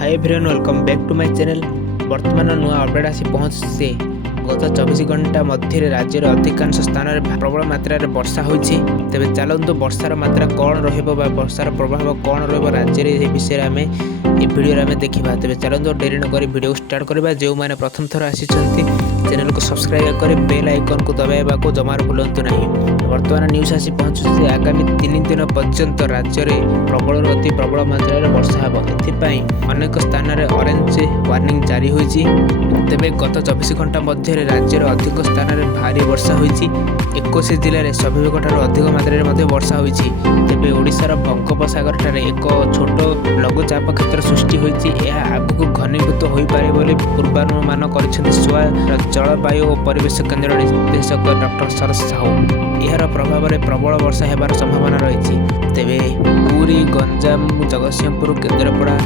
Hi everyone welcome back to my channel. वर्तमान नुआ update आसी पहुँचे गत 24 घंटा मध्य राज्य अधिकांश स्थान में प्रबल मात्रा वर्षा होती। तेज चलतु वर्षार मात्रा कौन वर्षार प्रभाव कौन राज्य विषय आम भिडियो आम देखा। तेज चलतु डेरी नक भिडियो स्टार्ट करवा। जो मैंने प्रथम थर आसी चैनल को सब्सक्राइब कर बेल आइकन को दबाइबा को जमार भूलु नहीं। वर्तमान न्यूज आसी पहुँचुचे आगामी 3 दिन पर्यंत राज्य में प्रबल अति प्रबल मात्रा वर्षा हो। अनेक स्थान में ऑरेंज वार्निंग जारी होती। तेज गत 24 घंटा मध्य राज्यर अधिक स्थान में भारी वर्षा होती। 21 जिले में स्वाभाविक अधिक मात्रा में वर्षा होती। तेज ओडिशार बंगोपसागर ठारे एक छोट लघुचाप क्षेत्र सृष्टि होती। यह आगक घनीभूत हो पारे बोली पूर्वानुमान कर सुआ जलवायु और परिवेश केन्द्र निर्देशक डॉक्टर शरद साहू। यार प्रभाव में प्रबल वर्षा होबार संभावना रही। तेबे पुरी गंजाम जगतसिंहपुर केन्द्रापड़ा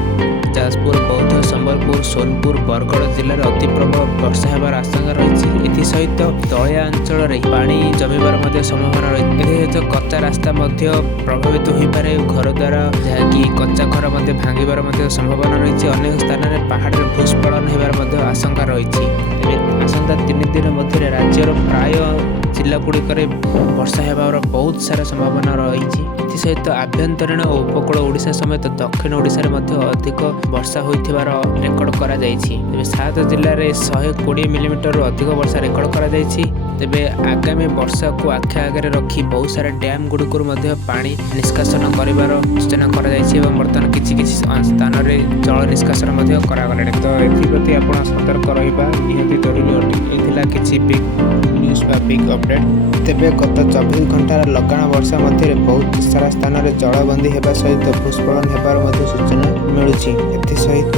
जाजपुर बौद्ध संबलपुर सोनपुर बरगड़ जिले में अति प्रबल वर्षा होबार आशंका रही। एसहित तलिया अंचल में पानी जमीबार संभावना रही। कच्चा रास्ता प्रभावित हो पारे। घर द्वार जहाँकि कच्चा घर भांगार संभावना रही। अनेक स्थान में पहाड़ में भूस्खलन होबार आशंका रही। आसंता 3 दिन मध्य राज्यर प्राय जिलागुड़िक वर्षा होबार बहुत सारा संभावना रही। सहित आभ्यंतरीण और उपकूल ओडिशा समेत दक्षिण ओडिशा अधिक वर्षा होइथिबार रेकर्ड करा जायछि। तेबे 7 जिल्ला रे 120 मिलीमीटर अधिक वर्षा रेकर्ड करा जायछि। तेबे आगामी वर्षा को आखे आगे रखी बहुत सारा डैम गुड़िक पानी निष्कासन कर सूचना करा जायछि एवं वर्तमान किछि स्थान में जल निष्कासन करागले। तो एप्रति आप सतर्क रहा निहती जरूरी। किछि बिग न्यूज बा बिग अपडेट। तेबे गत 24 घंटार लगाण वर्षा मध्य बहुत सारा स्थान में जलबंदी होगा सहित भूस्खलन होबार सूचना मिलूँ। एसहित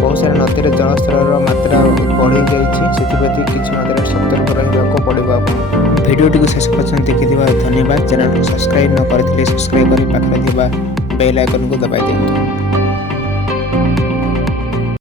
बहुत सारा नदी में जलस्तर मात्रा बढ़ी जाती। किसी मात्रा सतर्क रहा पड़ो। भिडियो टी शेष पर्यटन देखि धन्यवाद। चैनल को सब्सक्राइब न करथिले सब्सक्राइब कर पाखरे बेल आइकन को दबाई दियंतु।